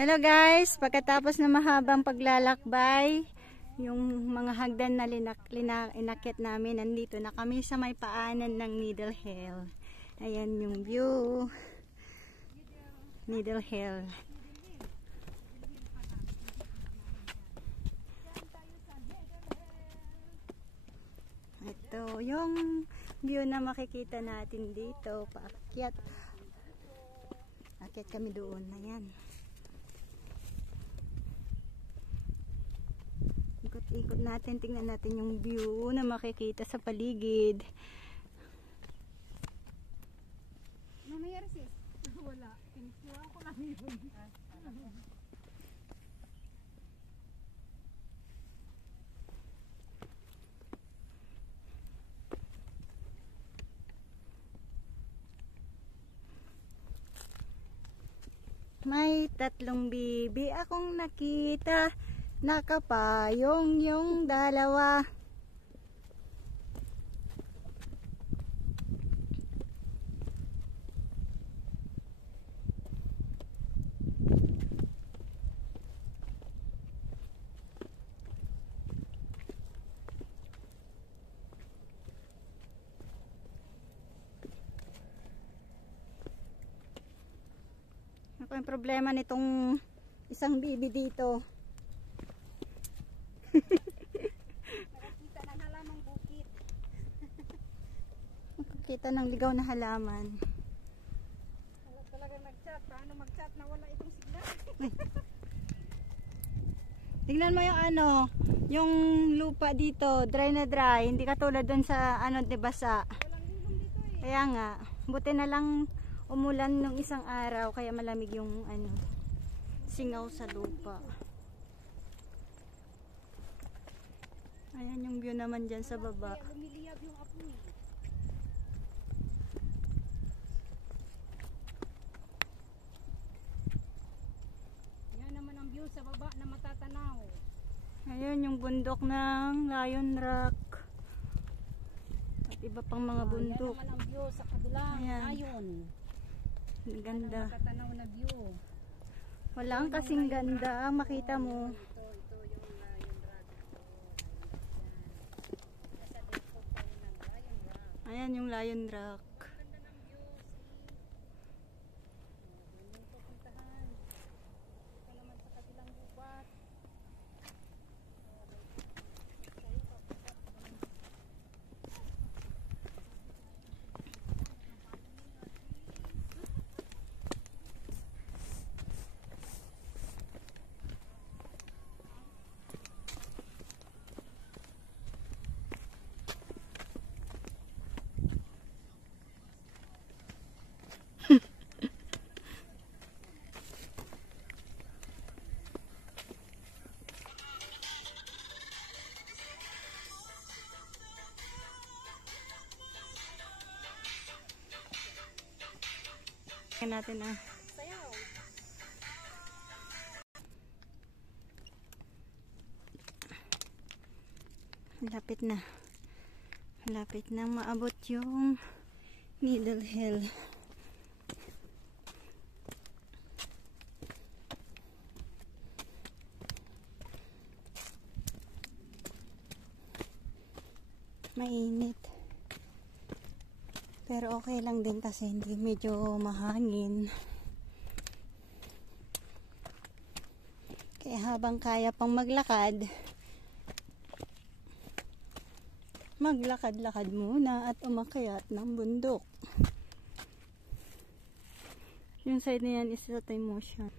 Hello guys, pagkatapos na mahabang paglalakbay, yung mga hagdan na inakit namin, nandito na kami sa may paanan ng Needle Hill. Ayan yung view. Needle Hill. Ito yung view na makikita natin dito. Paakyat. Akyat kami doon. Ayan. Ikot-ikot natin, tingnan natin yung view na makikita sa paligid. Mamaya sis? Wala. Kinuha ko lang yun. May tatlong bibi akong nakita. Nakapayong yung dalawa. Ako yung problema nitong isang bibi dito. Nakakita ng halamang bukit. Nakakita ng ligaw na halaman. Wala talagang nag-chat. Paano mag-chat na wala itong signal? Tingnan mo yung ano, yung lupa dito, dry na dry, hindi katulad dun sa ano, di basa. Walang lulong dito eh. Kaya nga, buti na lang umulan nung isang araw, kaya malamig yung ano, singaw sa lupa. Ayan yung view naman dyan sa baba. Kaya lumiliyab yung apoy. Yan naman ang view sa baba na matatanaw. Ayan yung bundok ng Lion Rock. At iba pang mga bundok. Yan naman ang view sa kabilang Ayan. ayon. Ang ganda. Ang matatanaw na view. Walang kasing ganda ang makita mo. Ito yung Lion Rock. Nasa likod tayo ng Lion Rock. Ayan yung Lion Rock. Ganda ng view. Ganyan ito puntahan. Ito naman sa kabilang gubat. Tingnan natin ah. Sayaw. Malapit na. Malapit na maabot yung Needle Hill. Mainit. Pero okay lang din kasi hindi medyo mahangin. Kaya habang kaya pang maglakad, maglakad-lakad muna at umakyat ng bundok. Yung side na yan is slow motion.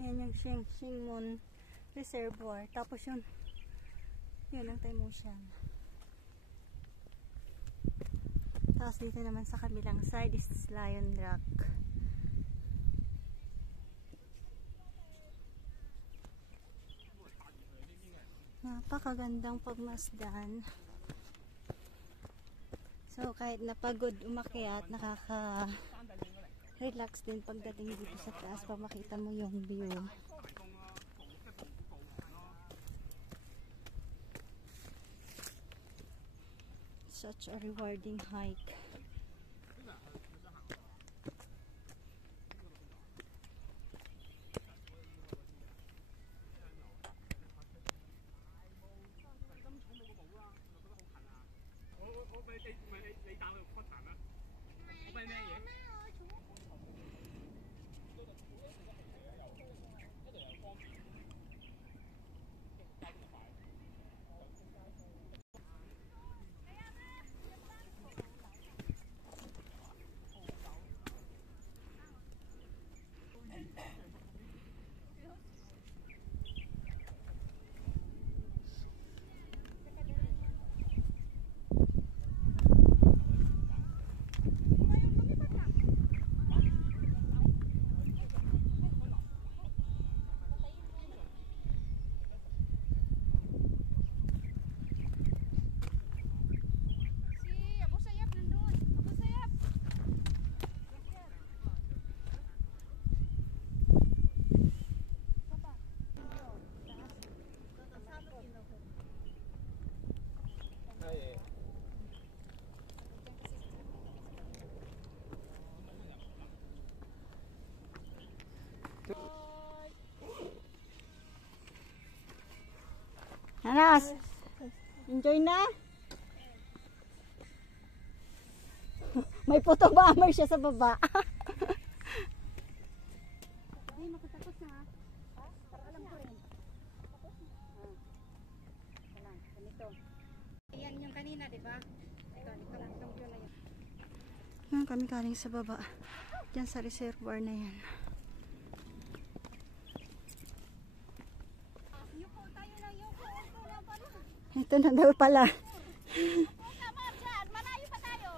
Ayan yung Shingmun Reservoir. Tapos yun ang Taimushan. Tapos dito naman sa kabilang side is Lion Rock. Napakagandang pagmasdan. So kahit napagod umakyat, nakaka-relax din pagdating dito sa taas pag makita mo yung view. Such a rewarding hike. Anas, enjoy na? May puto ba amoy siya sa baba? Ay, makatapos na ha. Para alam ko rin. Tapos na. Lang, ganito. Ayan yung kanina, di ba? Ito lang, itong view na yun. Yan kami galing sa baba. Diyan sa reservoir na yan. Yuko tayo na, yuko. Ito na pala. Ito na daw pala. Tama dyan, malayo pa tayo.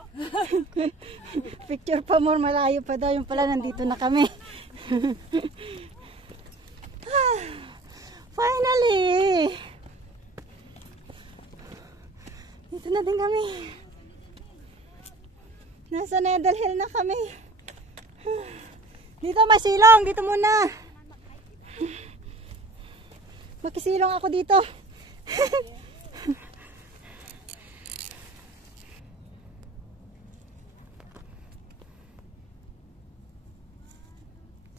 Picture pa more, malayo pa daw. Yung pala nandito na kami. Finally! Dito na din kami. Nasa Nether Hill na kami. Dito masilong, dito muna. Makisilong ako dito.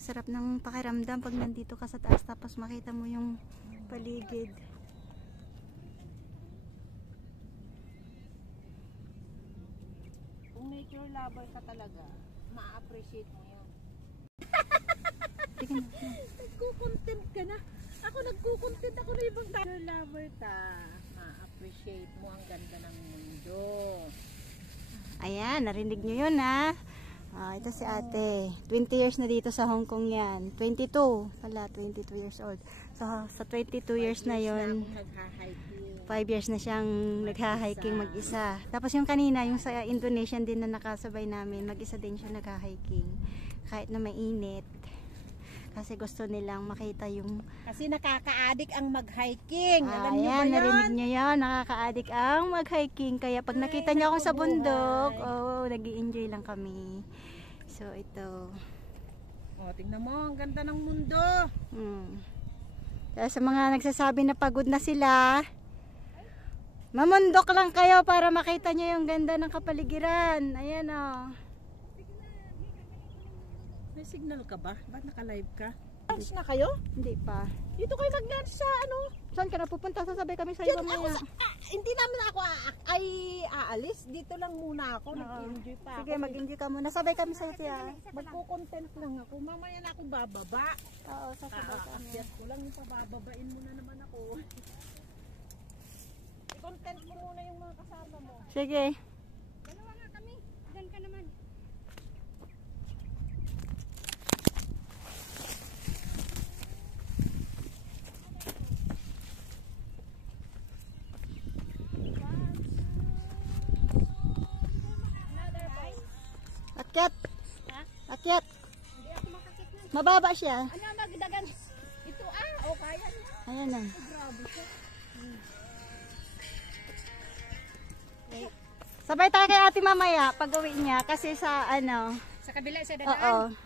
Sarap ng pakiramdam pag nandito ka sa taas tapos makita mo yung paligid. Kung nature lover ka talaga, ma-appreciate mo yan. Tingnan mo. Nagko-content ka na. Ako nagko-content ako na ibang nature lover ka. Ma-appreciate mo ang ganda ng mundo. Ayan, narinig nyo yun ha. Ito si ate. 20 years na dito sa Hong Kong yan. 22 pala, 22 years old. So sa 22 years na yun, 5 years na siyang nagha-hiking mag-isa. Tapos yung kanina, yung sa Indonesian din na nakasabay namin, mag-isa din siya nagha-hiking. Kahit na mainit. Kasi gusto nilang makita yung... Kasi nakaka-addict ang mag-hiking. Alam niyo ba Ayan, yan? narinig niyo yan. Nakaka-addict ang mag-hiking. Kaya pag nakita niyo akong sa bundok, nag-i-enjoy lang kami. So, ito. Tingnan mo, ang ganda ng mundo. Kaya sa mga nagsasabi na pagod na sila, mamundok lang kayo para makita niyo yung ganda ng kapaligiran. Ayan o. May signal ka ba? Ba't naka-live ka? Lunch na kayo? Hindi pa. Dito kayo mag-lunch sa ano? Saan ka na pupunta? Sasabay kami sa iyo mamaya. Hindi naman ako ay aalis. Dito lang muna ako. Nag-enjoy pa Sige, ako. mag-enjoy ka muna. Sabay kami sa iyo, tiya. Magko-content lang ako. Mamaya na ako bababa. Oo, sasabay kami. Aakyat ko lang yung pabababain mo na naman ako. I-content mo muna yung mga kasama mo. Sige. Dalawa nga kami. Diyan ka naman. Akyat. Ha? Akyat. Hindi ako makakit na. Mababa siya. Ano, magdagan. Ito o kaya niya. Ayan na. Grabe siya. Sabay tayo kay ate mamaya pag uwi niya kasi sa ano. Sa kabila siya Oo. dadaan.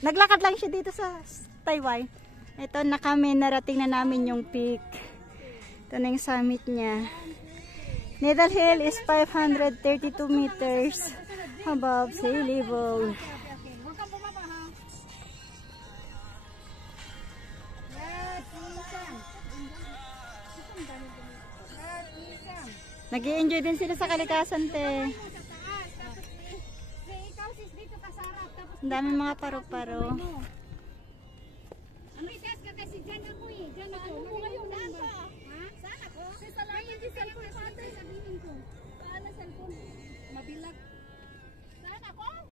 Naglakad lang siya dito sa Taiwan. Ito na kami, narating na namin yung peak. Ito na yung summit niya. Needle Hill is 532 meters above sea level. Okay. Huwag kang bumaba ha. Yes, isang. Yes, isang. Nag-i-enjoy din sila sa kalikasan, te. Sa taas. Tapos ikaw sis dito ka sarap. Tapos Ang daming mga paru-paro. ano itias ka kasi dyan ako eh. Dyan ako. Ano mo ngayon? Saan ka? Ha? Saan ako? Sa lang yung cellphone patay sabihin ko. Paala cellphone.